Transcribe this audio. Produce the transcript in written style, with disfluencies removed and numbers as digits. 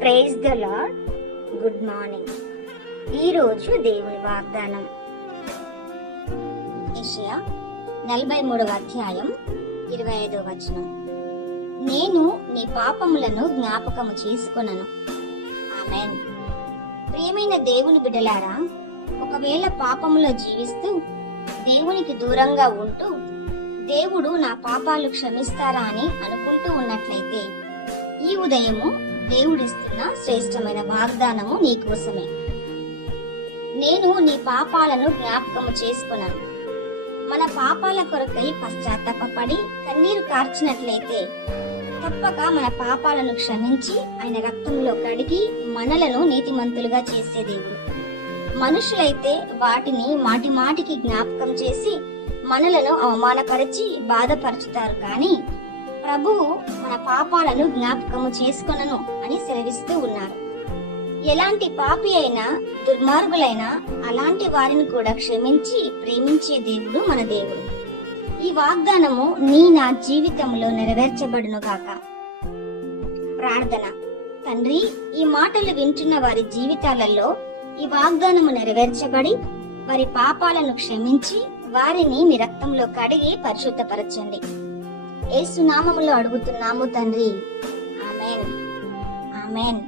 Praise the Lord. Good morning. ఈరోజు దేవుని వాగ్దానం యెషయా 43వ అధ్యాయం 25వ వచనం. నేను నీ పాపములను జ్ఞాపకము చేసుకొనను. ఆమేన్. ప్రియమైన దేవుని బిడ్డలారా, ఒకవేళ పాపములో జీవిస్తూ దేవునికి దూరంగా ఉంటూ దేవుడు నా పాపాలు క్షమిస్తారా అని అనుకుంటూ ఉన్నట్లయితే ఈ ఉదయము దేవుడిస్తున్న శ్రేష్టమైన వాగ్దానము నీ కోసమే. నేను నీ పాపాలను జ్ఞాపకము చేసుకున్నాను. మన పాపాల కొరకై పశ్చాత్తాపపడి కన్నీరు కార్చినట్లయితే తప్పక మన పాపాలను క్షమించి ఆయన రక్తంలో కడిగి మనలను నీతిమంతులుగా చేసే దేవుడు. మనుషులైతే వాటిని మాటి మాటికి జ్ఞాపకం చేసి మనలను అవమానపరిచి బాధపరుచుతారు, కానీ ప్రభువు మన పాపాలను జ్ఞాపకము చేసుకొనను అని సెలవిస్తూ ఉన్నారు. ఎలాంటి పాపి అయినా దుర్మార్గులైనా అలాంటి వారిని కూడా క్షమించి ప్రేమించే దేవుడు మన దేవుడు. ఈ వాగ్దానము నా జీవితంలో నెరవేర్చబడును గాక. ప్రార్థన. తండ్రి, ఈ మాటలు వింటున్న వారి జీవితాలలో ఈ వాగ్దానము నెరవేర్చబడి వారి పాపాలను క్షమించి వారిని మీ రక్తంలో కడిగి పరిశుద్ధపరచండి. యేసు నామములో అడుగుతున్నాము తండ్రి. ఆమేన్. ఆమేన్.